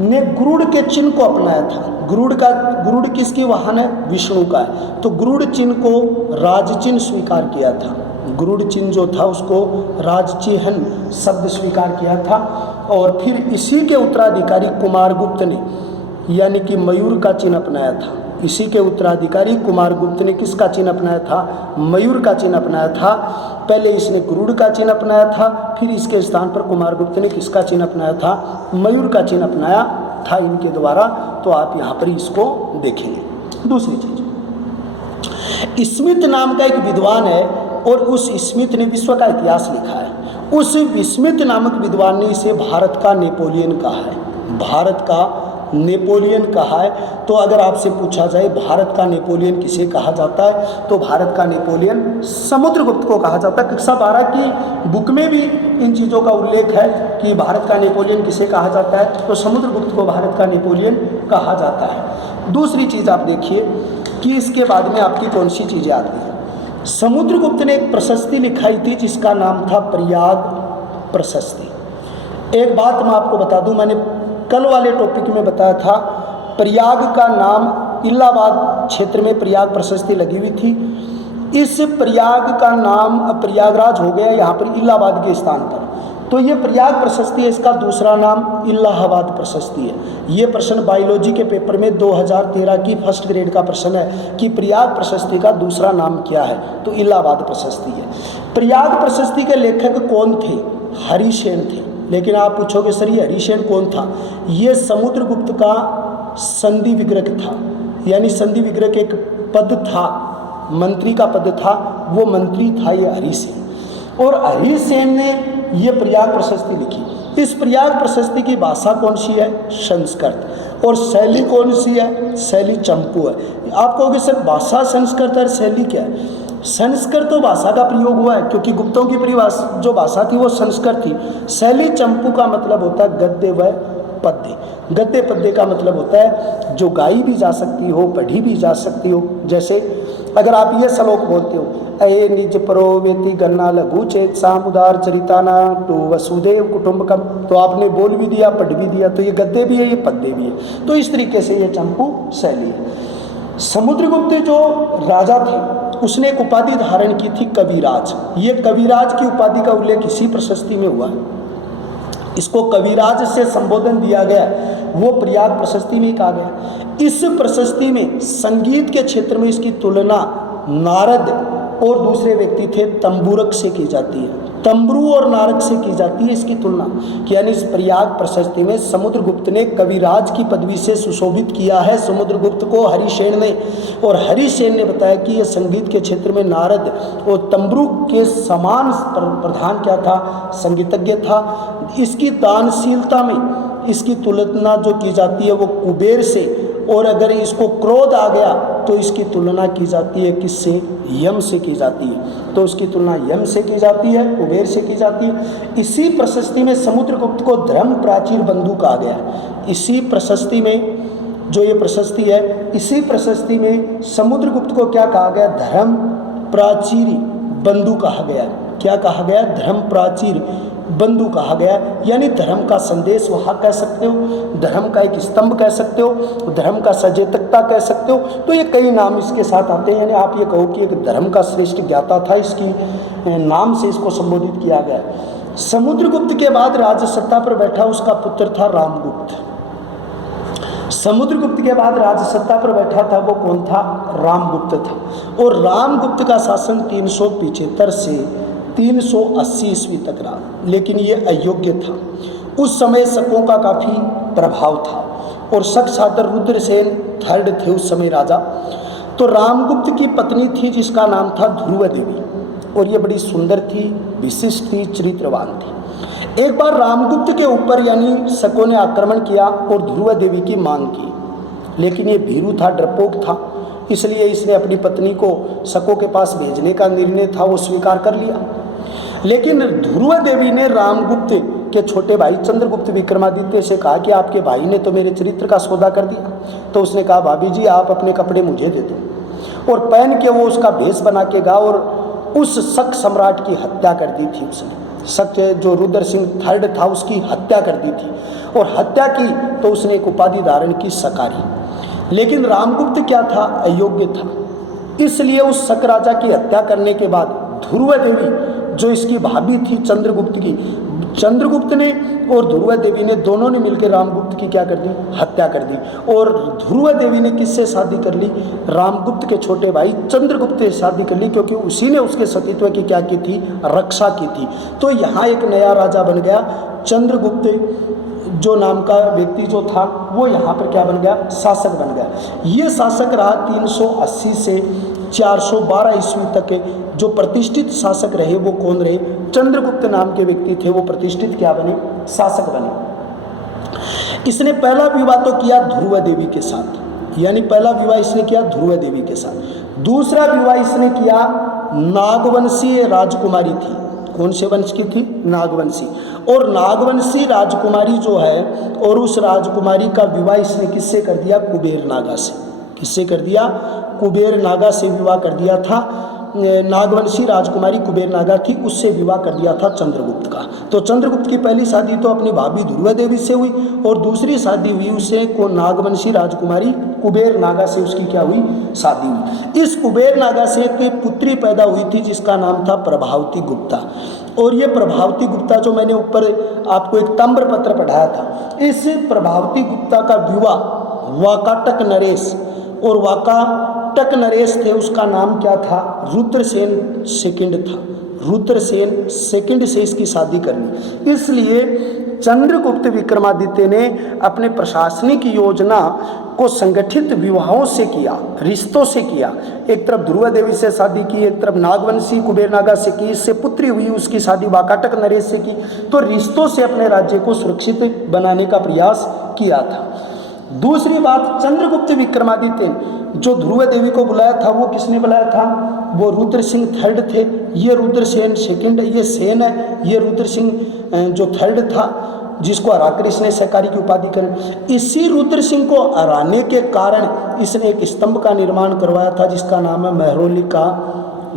ने गुरुड़ के चिन्ह को अपनाया था। गुरुड़ किसकी वाहन है? विष्णु का है। तो गुरुड़ चिन्ह को राज चिन्ह स्वीकार किया था। गुरुड़ चिन्ह जो था उसको राजचिह्न शब्द स्वीकार किया था। और फिर इसी के उत्तराधिकारी कुमारगुप्त ने यानी कि मयूर का चिन्ह अपनाया था। इसी के उत्तराधिकारी कुमारगुप्त ने किसका चिन्ह अपनाया था? मयूर का चिन्ह अपनाया था। पहले इसने गुरुड़ का चिन्ह अपनाया था, फिर इसके स्थान पर कुमारगुप्त ने किसका चिन्ह अपनाया था? मयूर का चिन्ह अपनाया था इनके द्वारा। तो आप यहाँ पर इसको देखेंगे। दूसरी चीज, स्मिथ नाम का एक विद्वान है और उस स्मिथ ने विश्व का इतिहास लिखा है। उस स्मिथ नामक विद्वान ने इसे भारत का नेपोलियन कहा है। भारत का नेपोलियन कहा है। तो अगर आपसे पूछा जाए भारत का नेपोलियन किसे कहा जाता है तो भारत का नेपोलियन समुद्रगुप्त को कहा जाता है। कक्षा 12 की बुक में भी इन चीज़ों का उल्लेख है कि भारत का नेपोलियन किसे कहा जाता है तो समुद्रगुप्त को भारत का नेपोलियन कहा जाता है। दूसरी चीज़ आप देखिए कि इसके बाद में आपकी कौन सी चीज़ें आती हैं। समुद्रगुप्त ने एक प्रशस्ति लिखाई थी जिसका नाम था प्रयाग प्रशस्ति। एक बात मैं आपको बता दूं, मैंने कल वाले टॉपिक में बताया था, प्रयाग का नाम इलाहाबाद क्षेत्र में प्रयाग प्रशस्ति लगी हुई थी। इस प्रयाग का नाम अब प्रयागराज हो गया यहाँ पर इलाहाबाद के स्थान पर, तो ये प्रयाग प्रशस्ति है, इसका दूसरा नाम इलाहाबाद प्रशस्ति है। ये प्रश्न बायोलॉजी के पेपर में 2013 की फर्स्ट ग्रेड का प्रश्न है कि प्रयाग प्रशस्ति का दूसरा नाम क्या है, तो इलाहाबाद प्रशस्ति है। प्रयाग प्रशस्ति के लेखक कौन थे? हरिसेन थे। लेकिन आप पूछोगे सर ये हरिसेन कौन था? ये समुद्रगुप्त का संधि विग्रह था, यानी संधि विग्रह एक पद था, मंत्री का पद था, वो मंत्री था ये हरिसेन। और हरिसेन ने ये प्रयाग प्रशस्ति लिखी। इस प्रयाग प्रशस्ति की भाषा कौन सी है? संस्कृत। और शैली कौन सी है? शैली चंपू है। आप कहोगे सर भाषा संस्कृत है, शैली क्या है? संस्कृत तो भाषा का प्रयोग हुआ है क्योंकि गुप्तों की परिभाषा जो भाषा थी वो संस्कृत थी। शैली चंपू का मतलब होता है गद्य व पद्य। गद्य पद्य का मतलब होता है जो गाई भी जा सकती हो, पढ़ी भी जा सकती हो। जैसे अगर आप ये श्लोक बोलते हो, अये निज परो वेति गन्ना लघु चेत सामुदार चरिताना टू वसुदेव कुटुंबकम, तो आपने बोल भी दिया, पढ़ भी दिया, तो ये गद्य भी है, ये पद्य भी है। तो इस तरीके से ये चंपू शैली है। समुद्रगुप्त जो राजा थे उसने एक उपाधि धारण की थी कविराज। ये कविराज की उपाधि का उल्लेख इसी प्रशस्ति में हुआ है। इसको कविराज से संबोधन दिया गया, वो प्रयाग प्रशस्ति में कहा गया। इस प्रशस्ति में संगीत के क्षेत्र में इसकी तुलना नारद और दूसरे व्यक्ति थे तंबुरक से की जाती है। तंबरू और नारद से की जाती है इसकी तुलना, यानी इस प्रयाग प्रशस्ति में समुद्रगुप्त ने कविराज की पदवी से सुशोभित किया है समुद्रगुप्त को हरिसेन ने। और हरिसेन ने बताया कि यह संगीत के क्षेत्र में नारद और तंबरू के समान प्रधान क्या था? संगीतज्ञ था। इसकी दानशीलता में इसकी तुलना जो की जाती है वो कुबेर से, और अगर इसको क्रोध आ गया तो इसकी तुलना की जाती है किससे? यम से की जाती है। तो उसकी तुलना यम से की जाती है, कुबेर से की जाती है। इसी प्रशस्ति में समुद्रगुप्त को धर्म प्राचीर बंधु कहा गया। इसी प्रशस्ति में जो ये प्रशस्ति है, इसी प्रशस्ति में समुद्रगुप्त को क्या कहा गया? धर्म प्राचीर बंधु कहा गया। क्या कहा गया? धर्म प्राचीर बंधु कहा गया, यानी धर्म का संदेश वहाँ कह सकते हो, धर्म का एक स्तंभ कह सकते हो, धर्म का सचेतकता कह सकते हो। तो ये कई नाम इसके साथ आते हैं, यानी आप ये कहो कि एक धर्म का श्रेष्ठ ज्ञाता था, इसकी नाम से इसको संबोधित किया गया। समुद्रगुप्त के बाद राज सत्ता पर बैठा उसका पुत्र था रामगुप्त। समुद्रगुप्त के बाद राज सत्ता पर बैठा था वो कौन था? रामगुप्त था। और रामगुप्त का शासन 375 से 380 ईस्वी तक रहा, लेकिन ये अयोग्य था। उस समय शकों का काफ़ी प्रभाव था और शक सादर रुद्रसेन थर्ड थे उस समय राजा। तो रामगुप्त की पत्नी थी जिसका नाम था ध्रुव देवी, और ये बड़ी सुंदर थी, विशिष्ट थी, चरित्रवान थी। एक बार रामगुप्त के ऊपर यानी शकों ने आक्रमण किया और ध्रुव देवी की मांग की, लेकिन ये भीरू था, डरपोक था, इसलिए इसने अपनी पत्नी को शकों के पास भेजने का निर्णय था वो स्वीकार कर लिया। लेकिन ध्रुव देवी ने रामगुप्त के छोटे भाई चंद्रगुप्त विक्रमादित्य से कहा कि आपके भाई ने तो मेरे चरित्र का सौदा कर दिया। तो उसने कहा भाभी जी आप अपने कपड़े मुझे दे दो, और पहन के वो उसका भेष बना के गा और उस शक सम्राट की हत्या कर दी थी उसने। शक जो रुद्र सिंह थर्ड था उसकी हत्या कर दी थी, और हत्या की तो उसने एक उपाधि धारण की शकारी। लेकिन रामगुप्त क्या था? अयोग्य था। इसलिए उस शक राजा की हत्या करने के बाद ध्रुव देवी जो इसकी भाभी थी चंद्रगुप्त की, चंद्रगुप्त ने और ध्रुव देवी ने दोनों ने मिलकर रामगुप्त की क्या कर दी? हत्या कर दी। और ध्रुव देवी ने किससे शादी कर ली? रामगुप्त के छोटे भाई चंद्रगुप्त से शादी कर ली, क्योंकि उसी ने उसके सतीत्व की क्या की थी? रक्षा की थी। तो यहाँ एक नया राजा बन गया, चंद्रगुप्त जो नाम का व्यक्ति जो था वो यहाँ पर क्या बन गया? शासक बन गया। ये शासक रहा 380 से 412 ईस्वी तक। जो प्रतिष्ठित शासक रहे वो कौन रहे? चंद्रगुप्त नाम के व्यक्ति थे, वो प्रतिष्ठित क्या बने? शासक बने। इसने पहला विवाह तो किया ध्रुव देवी के साथ, यानी पहला विवाह इसने किया ध्रुव देवी के साथ। दूसरा विवाह इसने किया नागवंशी राजकुमारी थी। कौन से वंश की थी? नागवंशी। और नागवंशी राजकुमारी जो है, और उस राजकुमारी का विवाह इसने किससे कर दिया? कुबेर नागा से। किससे कर दिया? कुबेर नागा से विवाह कर दिया था। नागवंशी राजकुमारी कुबेर नागा थी, उससे विवाह कर दिया था चंद्रगुप्त का। तो चंद्रगुप्त की पहली शादी तो अपनी भाभी ध्रुवा देवी से हुई और दूसरी शादी हुई उसे को नागवंशी राजकुमारी कुबेर नागा से उसकी क्या हुई, शादी हुई। इस कुबेर नागा से एक पुत्री पैदा हुई थी जिसका नाम था प्रभावती गुप्ता। और ये प्रभावती गुप्ता जो मैंने ऊपर आपको एक ताम्र पत्र पढ़ाया था, इस प्रभावती गुप्ता का विवाह वाकाटक नरेश, और वाकाटक नरेश थे उसका नाम क्या था, रुद्रसेन सेकंड था। रुद्रसेन सेकंड से इसकी शादी करनी, इसलिए चंद्रगुप्त विक्रमादित्य ने अपने प्रशासनिक योजना को संगठित विवाहों से किया, रिश्तों से किया। एक तरफ ध्रुवा देवी से शादी की, एक तरफ नागवंशी कुबेर नागा से की, इससे पुत्री हुई उसकी शादी वाकाटक नरेश से की। तो रिश्तों से अपने राज्य को सुरक्षित बनाने का प्रयास किया था। दूसरी बात, चंद्रगुप्त विक्रमादित्य जो ध्रुवा देवी को बुलाया था वो किसने बुलाया था, वो रुद्र सिंह थर्ड थे। ये रुद्रसेन सेकंड, ये सेन है, ये रुद्र सिंह जो थर्ड था जिसको हराकर इसने सहकारी की उपाधि कर। इसी रुद्र सिंह को हराने के कारण इसने एक स्तंभ का निर्माण करवाया था जिसका नाम है महरौली का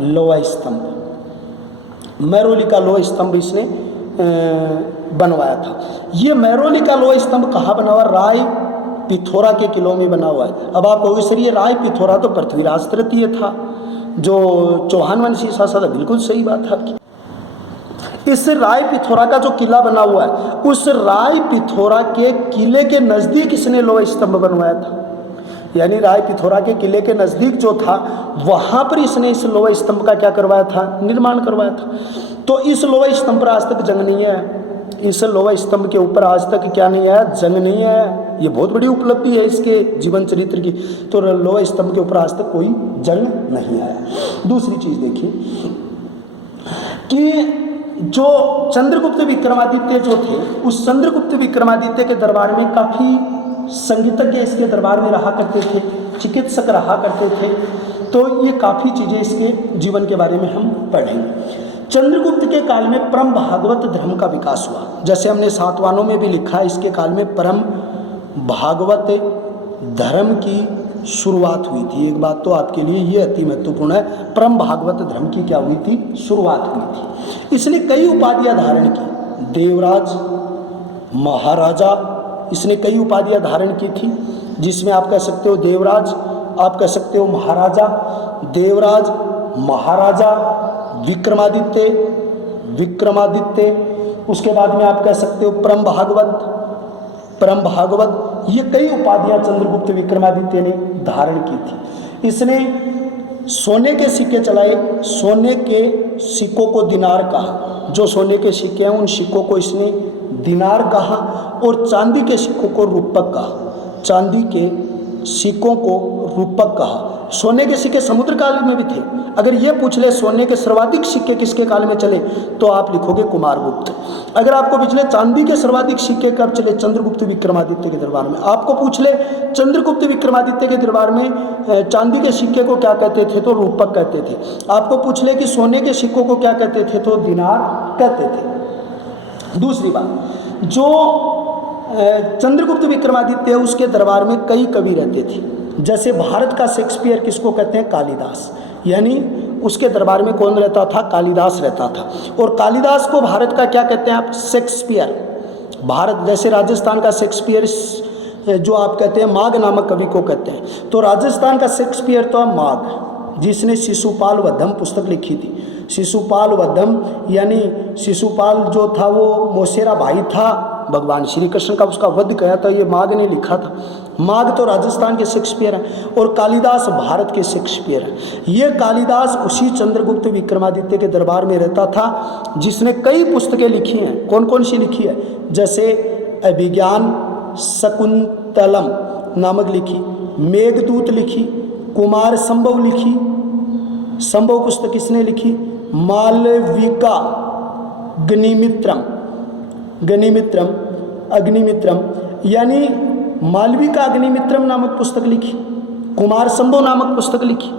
लोहा स्तंभ। महरौली का लोहा स्तंभ इसने बनवाया था। ये महरौली का लोहा स्तंभ कहाँ बना हुआ, राय पिथौरा के किलों में बना हुआ है। अब आप कहोगे सर ये राय पिथौरा तो पृथ्वीराज तृतीय था जो चौहान वंशी शासक था, बिल्कुल सही बात है आपकी। इस राय पिथौरा का जो किला बना हुआ है, उस राय पिथौरा के किले के नज़दीक इसने लोहा स्तंभ बनवाया था। यानी राय पिथौरा के किले के नज़दीक जो था वहाँ पर इसने इस लोहा स्तंभ का क्या करवाया था, निर्माण करवाया था। तो इस लोहा स्तंभ पर आज तक जंग नहीं है, इस लोहा स्तंभ के ऊपर आज तक क्या नहीं आया, जंग नहीं आया। ये बहुत बड़ी उपलब्धि है इसके जीवन चरित्र की। तो लोहा स्तंभ के ऊपर आज तक कोई जंग नहीं आया। दूसरी चीज़ देखिए कि जो चंद्रगुप्त विक्रमादित्य जो थे, उस चंद्रगुप्त विक्रमादित्य के दरबार में काफ़ी संगीतज्ञ इसके दरबार में रहा करते थे, चिकित्सक रहा करते थे। तो ये काफ़ी चीज़ें इसके जीवन के बारे में हम पढ़ेंगे। चंद्रगुप्त के काल में परम भागवत धर्म का विकास हुआ। जैसे हमने सातवानों में भी लिखा, इसके काल में परम भागवत धर्म की शुरुआत हुई थी। एक बात तो आपके लिए ये अति महत्वपूर्ण है, परम भागवत धर्म की क्या हुई थी, शुरुआत हुई थी। इसने कई उपाधियां धारण की, देवराज, महाराजा, इसने कई उपाधियां धारण की थी, जिसमें आप कह सकते हो देवराज, आप कह सकते हो महाराजा, देवराज, महाराजा, विक्रमादित्य, उसके बाद में आप कह सकते हो परम भागवत, ये कई उपाधियां चंद्रगुप्त विक्रमादित्य ने धारण की थी। इसने सोने के सिक्के चलाए, सोने के सिक्कों को दिनार कहा, जो सोने के सिक्के हैं उन सिक्कों को इसने दिनार कहा, और चांदी के सिक्कों को रूपक कहा, चांदी के सिक्कों को रूपक कहा। सोने के सिक्के समुद्र काल में भी थे। अगर ये पूछ ले सोने के सर्वाधिक सिक्के किसके काल में चले तो आप लिखोगे कुमारगुप्त। अगर आपको पूछ ले चांदी के सर्वाधिक सिक्के कब चले, चंद्रगुप्त विक्रमादित्य के दरबार में। आपको पूछ ले चंद्रगुप्त विक्रमादित्य के दरबार में चांदी के सिक्के को क्या कहते थे तो रूपक कहते थे। आपको पूछ ले कि सोने के सिक्कों को क्या कहते थे तो दिनार कहते थे। दूसरी बात, जो चंद्रगुप्त विक्रमादित्य उसके दरबार में कई कवि रहते थे। जैसे भारत का शेक्सपियर किसको कहते हैं, कालिदास। यानी उसके दरबार में कौन रहता था, कालिदास रहता था। और कालिदास को भारत का क्या कहते हैं आप, शेक्सपियर। भारत जैसे राजस्थान का शेक्सपियर जो आप कहते हैं माघ नामक कवि को कहते हैं, तो राजस्थान का शेक्सपियर तो है माघ, जिसने शिशुपाल वधम पुस्तक लिखी थी। शिशुपाल वधम यानी शिशुपाल जो था वो मौसेरा भाई था भगवान श्री कृष्ण का, उसका वध किया था, ये माघ ने लिखा था। माघ तो राजस्थान के शेक्सपियर हैं और कालिदास भारत के शेक्सपियर हैं। ये कालिदास उसी चंद्रगुप्त विक्रमादित्य के दरबार में रहता था, जिसने कई पुस्तकें लिखी हैं। कौन कौन सी लिखी है, जैसे अभिज्ञान शकुंतलम नामक लिखी, मेघदूत लिखी, कुमार संभव लिखी, संभव पुस्तक किसने लिखी, मालविका अग्निमित्रम यानी मालविका अग्निमित्रम नामक पुस्तक लिखी, कुमार संभव नामक पुस्तक लिखी,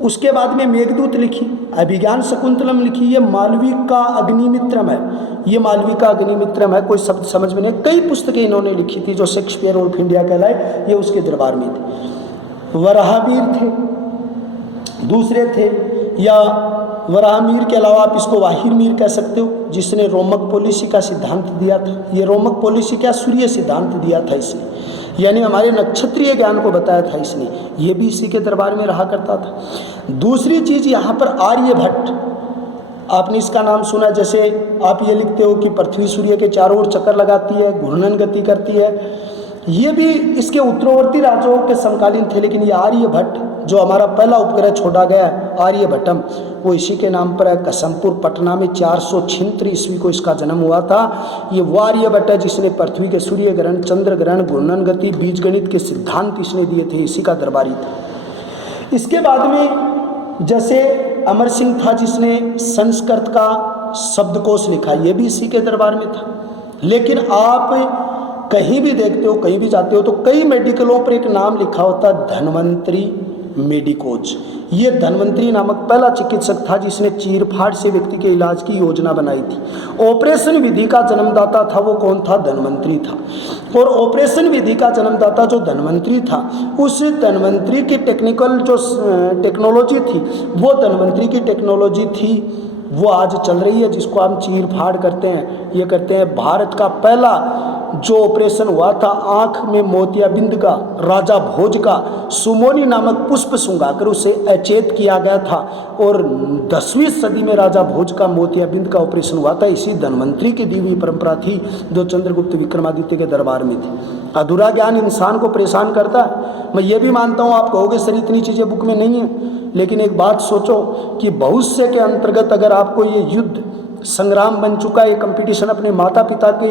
उसके बाद में मेघदूत लिखी, अभिज्ञान शकुंतलम लिखी। ये मालविका अग्निमित्रम है, ये मालविका अग्निमित्रम है, कोई शब्द समझ में नहीं। कई पुस्तकें इन्होंने लिखी थी जो शेक्सपियर ऑफ इंडिया कहलाए, ये उसके दरबार में थे। वराहवीर थे, दूसरे थे या वराह मीर के अलावा आप इसको वाहिर मीर कह सकते हो, जिसने रोमक पॉलिसी का सिद्धांत दिया था। ये रोमक पॉलिसी क्या, सूर्य सिद्धांत दिया था इसने, यानी हमारे नक्षत्रीय ज्ञान को बताया था इसने। ये भी इसी के दरबार में रहा करता था। दूसरी चीज़ यहाँ पर आर्यभट्ट, आपने इसका नाम सुना। जैसे आप ये लिखते हो कि पृथ्वी सूर्य के चारों ओर चक्कर लगाती है, घूर्णन गति करती है, ये भी इसके उत्तरवर्ती राज्यों के समकालीन थे। लेकिन ये आर्यभट्ट जो हमारा पहला उपग्रह छोड़ा गया है आर्यभट्टम, वो इसी के नाम पर है। कसमपुर पटना में 476 ईस्वी को इसका जन्म हुआ था। ये वो आर्यभट्ट है जिसने पृथ्वी के सूर्य ग्रहण, चंद्र ग्रहण, घूर्णन गति, बीजगणित के सिद्धांत इसने दिए थे, इसी का दरबारी था। इसके बाद में जैसे अमर सिंह था जिसने संस्कृत का शब्दकोश लिखा, ये भी इसी के दरबार में था। लेकिन आप कहीं भी देखते हो, कहीं भी जाते हो तो कई मेडिकलों पर एक नाम लिखा होता है धन्वंतरी मेडिकोज। ये धन्वंतरी नामक पहला चिकित्सक था जिसने चीरफाड़ से व्यक्ति के इलाज की योजना बनाई थी। ऑपरेशन विधि का जन्मदाता था वो कौन था, धन्वंतरी था। और ऑपरेशन विधि का जन्मदाता जो धन्वंतरी था, उस धन्वंतरी की टेक्निकल जो टेक्नोलॉजी थी, वो धन्वंतरी की टेक्नोलॉजी थी, वो आज चल रही है, जिसको हम चीर फाड़ करते हैं। ये करते हैं। भारत का पहला जो ऑपरेशन हुआ था आंख में मोतियाबिंद का, राजा भोज का, सुमोनी नामक पुष्प सुंघाकर उसे अचेत किया गया था। और 10वीं सदी में राजा भोज का मोतियाबिंद का ऑपरेशन हुआ था। इसी धन्वंतरी की दी हुई परंपरा थी जो चंद्रगुप्त विक्रमादित्य के दरबार में थी। अधूरा ज्ञान इंसान को परेशान करता है। मैं ये भी मानता हूँ, आप कहोगे सर इतनी चीज़ें बुक में नहीं है, लेकिन एक बात सोचो कि भविष्य के अंतर्गत अगर आपको ये युद्ध संग्राम बन चुका है, ये कंपटीशन, अपने माता पिता की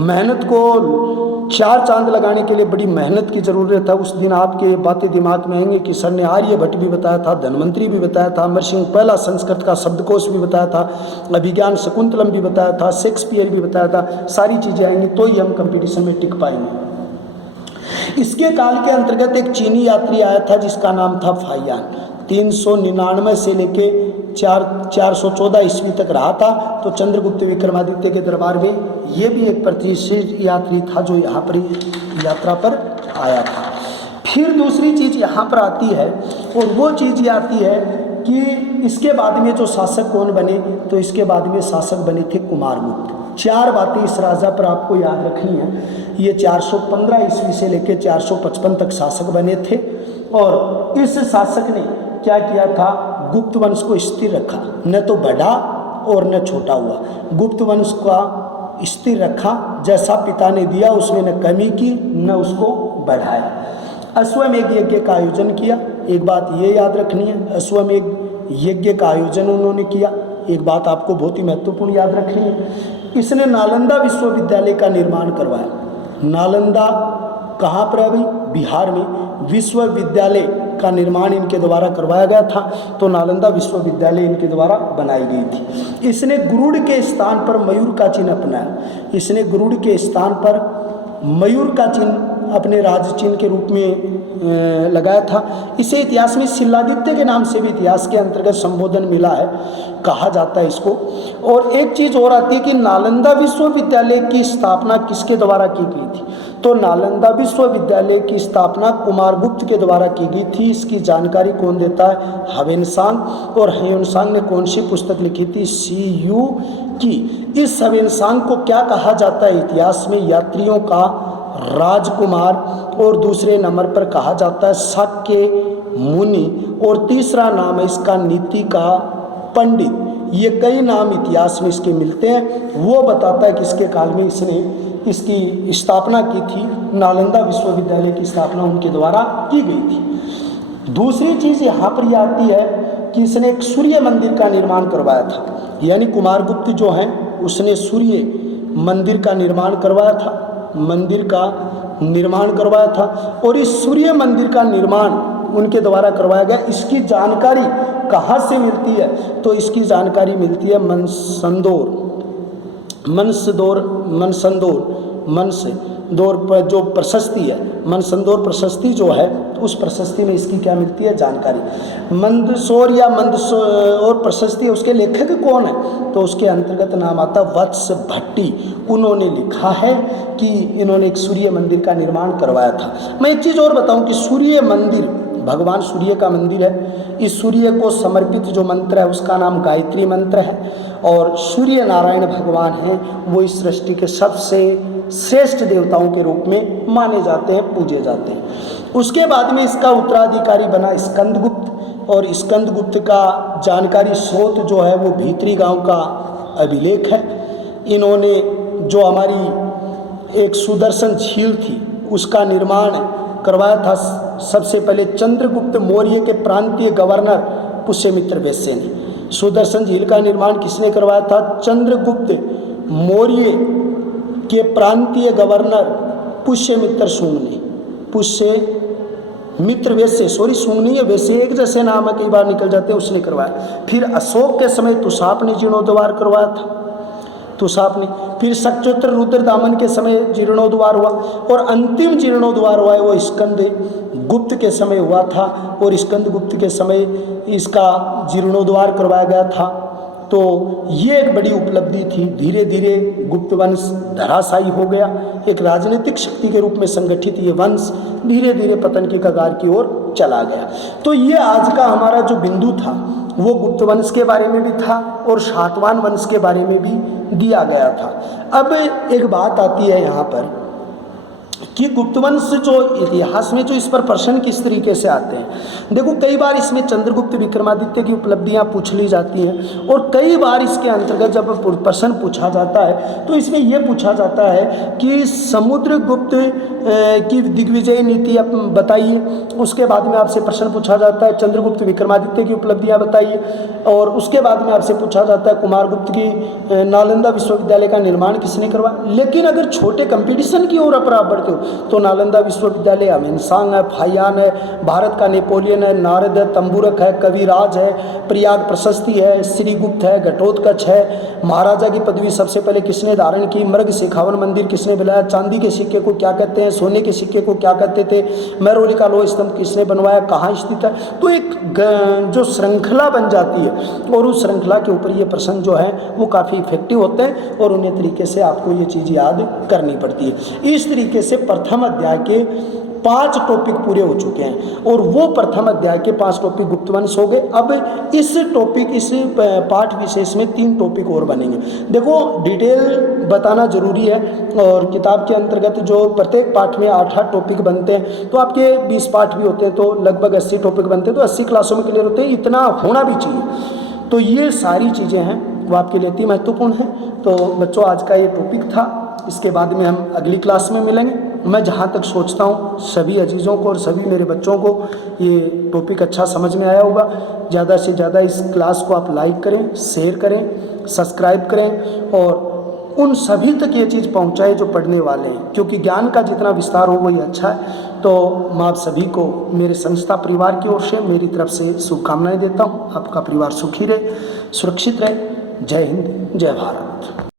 मेहनत को 4 चांद लगाने के लिए बड़ी मेहनत की ज़रूरत है। उस दिन आपके बातें दिमाग में आएंगे कि सर ने आर्यभट्ट भी बताया था, धन्वंतरी भी बताया था, अमर सिंह पहला संस्कृत का शब्दकोश भी बताया था, अभिज्ञान शकुंतलम भी बताया था, शेक्सपियर भी बताया था। सारी चीज़ें आएंगी तो ही हम कंपटीशन में टिक पाएंगे। इसके काल के अंतर्गत एक चीनी यात्री आया था जिसका नाम था फाहियान। 399 से लेके 414 ईस्वी तक रहा था। तो चंद्रगुप्त विक्रमादित्य के दरबार में ये भी एक प्रतिष्ठित यात्री था जो यहाँ पर यात्रा पर आया था। फिर दूसरी चीज़ यहाँ पर आती है, और वो चीज़ ये आती है कि इसके बाद में जो शासक कौन बने, तो इसके बाद में शासक बने थे कुमारगुप्त। 4 बातें इस राजा पर आपको याद रखनी है। ये 415 ईस्वी से लेकर 455 तक शासक बने थे। और इस शासक ने क्या किया था, गुप्त वंश को स्थिर रखा, न तो बढ़ा और न छोटा हुआ। गुप्त वंश का स्थिर रखा, जैसा पिता ने दिया उसमें न कमी की न उसको बढ़ाया। अश्वमेध यज्ञ का आयोजन किया। एक बात ये याद रखनी है, अश्वमेध यज्ञ का आयोजन उन्होंने किया। एक बात आपको बहुत ही महत्वपूर्ण याद रखनी है, इसने नालंदा विश्वविद्यालय का निर्माण करवाया। नालंदा कहाँ पर है भाई, बिहार में। विश्वविद्यालय का निर्माण इनके द्वारा करवाया गया था। तो नालंदा विश्वविद्यालय इनके द्वारा बनाई गई थी। इसने गुरुड़ के स्थान पर मयूर का चिन्ह अपनाया। इसने गुरुड़ के स्थान पर मयूर का चिन्ह अपने राज चिन्ह के रूप में लगाया था। इसे इतिहास में शिलादित्य के नाम से भी इतिहास के अंतर्गत संबोधन मिला है, कहा जाता है इसको। और एक चीज़ और आती है कि नालंदा विश्वविद्यालय की स्थापना किसके द्वारा की गई थी, तो नालंदा विश्वविद्यालय की स्थापना कुमारगुप्त के द्वारा की गई थी। इसकी जानकारी कौन देता है, ह्वेनसांग। और ह्वेनसांग ने कौन सी पुस्तक लिखी थी, CU की। इस ह्वेनसांग को क्या कहा जाता है इतिहास में, यात्रियों का राजकुमार। और दूसरे नंबर पर कहा जाता है शाक्य मुनि। और तीसरा नाम है इसका नीति का पंडित। ये कई नाम इतिहास में इसके मिलते हैं। वो बताता है कि इसके काल में इसने इसकी स्थापना की थी। नालंदा विश्वविद्यालय की स्थापना उनके द्वारा की गई थी। दूसरी चीज़ यहाँ पर यह आती है कि इसने एक सूर्य मंदिर का निर्माण करवाया था। यानी कुमारगुप्त जो हैं उसने सूर्य मंदिर का निर्माण करवाया था, और इस सूर्य मंदिर का निर्माण उनके द्वारा करवाया गया। इसकी जानकारी कहाँ से मिलती है, तो इसकी जानकारी मिलती है मनसंदोर पर जो प्रशस्ति है, मनसंदोर प्रशस्ति जो है, तो उस प्रशस्ति में इसकी क्या मिलती है जानकारी। मंदसौर प्रशस्ति, उसके लेखक कौन है, तो उसके अंतर्गत नाम आता वत्स भट्टी। उन्होंने लिखा है कि इन्होंने एक सूर्य मंदिर का निर्माण करवाया था। मैं एक चीज़ और बताऊं कि सूर्य मंदिर भगवान सूर्य का मंदिर है। इस सूर्य को समर्पित जो मंत्र है उसका नाम गायत्री मंत्र है। और सूर्य नारायण भगवान हैं, वो इस सृष्टि के सबसे श्रेष्ठ देवताओं के रूप में माने जाते हैं, पूजे जाते हैं। उसके बाद में इसका उत्तराधिकारी बना स्कंदगुप्त, और स्कंदगुप्त का जानकारी स्रोत जो है वो भीतरी गांव का अभिलेख है। इन्होंने जो हमारी एक सुदर्शन झील थी उसका निर्माण करवाया था सबसे पहले चंद्रगुप्त मौर्य के प्रांतीय गवर्नर पुष्यमित्र वैश्य ने। सुदर्शन झील का निर्माण किसने करवाया था? चंद्रगुप्त मौर्य के प्रांतीय गवर्नर पुष्यमित्र शुंग ने। पुष्यमित्र वैश्य, सॉरी शुंग नहीं है, वैसे एक जैसे नाम है, कई बार निकल जाते हैं, उसने करवाया। फिर अशोक के समय तुषाप ने जीर्णोद्वार करवाया था, तुषाप ने। फिर सक्चोत्र रुद्रदामन के समय जीर्णोद्वार हुआ, और अंतिम जीर्णोद्वार हुआ है वो स्कंदगुप्त के समय हुआ था, और स्कंदगुप्त के समय इसका जीर्णोद्वार करवाया गया था। तो ये एक बड़ी उपलब्धि थी। धीरे धीरे गुप्त वंश धराशायी हो गया, एक राजनीतिक शक्ति के रूप में संगठित ये वंश धीरे धीरे पतन की कगार की ओर चला गया। तो ये आज का हमारा जो बिंदु था वो गुप्त वंश के बारे में भी था और सातवाहन वंश के बारे में भी दिया गया था। अब एक बात आती है यहाँ पर कि गुप्त वंश जो इतिहास में जो इस पर प्रश्न किस तरीके से आते हैं। देखो, कई बार इसमें चंद्रगुप्त विक्रमादित्य की उपलब्धियां पूछ ली जाती हैं, और कई बार इसके अंतर्गत जब प्रश्न पूछा जाता है तो इसमें यह पूछा जाता है कि समुद्रगुप्त की दिग्विजय नीति आप बताइए। उसके बाद में आपसे प्रश्न पूछा जाता है चंद्रगुप्त विक्रमादित्य की उपलब्धियां बताइए, और उसके बाद में आपसे पूछा जाता है कुमारगुप्त की नालंदा विश्वविद्यालय का निर्माण किसने करवाया। लेकिन अगर छोटे कंपटीशन की ओर आप बढ़ते हो तो नालंदा विश्वविद्यालय अमेनसांग है, फाहियान है, भारत का नेपोलियन है, नारद है, तंबुरक है, कविराज है, प्रयाग प्रशस्ति है, श्रीगुप्त है, घटोत्कच है, महाराजा की पदवी सबसे पहले किसने धारण की, मृग शेखावन मंदिर किसने बनाया, चांदी के सिक्के को क्या कहते हैं, सोने के सिक्के को क्या कहते थे, मैरोली का लोह स्तंभ किसने बनवाया, कहाँ स्थित है। तो एक जो श्रृंखला बन जाती है, और उस श्रृंखला के ऊपर ये प्रश्न जो है वो काफ़ी इफेक्टिव होते हैं, और उन्हें तरीके से आपको ये चीज़ याद करनी पड़ती है। इस तरीके से प्रथम अध्याय के 5 टॉपिक पूरे हो चुके हैं, और वो प्रथम अध्याय के 5 टॉपिक गुप्त वंश हो गए। अब इस पाठ विशेष में 3 टॉपिक और बनेंगे। देखो, डिटेल बताना जरूरी है, और किताब के अंतर्गत जो प्रत्येक पाठ में 8-8 टॉपिक बनते हैं, तो आपके 20 पाठ भी होते हैं, तो लगभग 80 टॉपिक बनते हैं, तो 80 क्लासों में क्लियर होते हैं। इतना होना भी चाहिए। तो ये सारी चीज़ें हैं वो आपके लिए इतनी महत्वपूर्ण हैं। तो बच्चों, आज का ये टॉपिक था। इसके बाद में हम अगली क्लास में मिलेंगे। मैं जहाँ तक सोचता हूँ सभी अजीज़ों को और सभी मेरे बच्चों को ये टॉपिक अच्छा समझ में आया होगा। ज़्यादा से ज़्यादा इस क्लास को आप लाइक करें, शेयर करें, सब्सक्राइब करें, और उन सभी तक ये चीज़ पहुँचाएं जो पढ़ने वाले हैं, क्योंकि ज्ञान का जितना विस्तार हो वही अच्छा है। तो मैं आप सभी को मेरे संस्था परिवार की ओर से मेरी तरफ से शुभकामनाएँ देता हूँ। आपका परिवार सुखी रहे, सुरक्षित रहे। जय हिंद, जय भारत।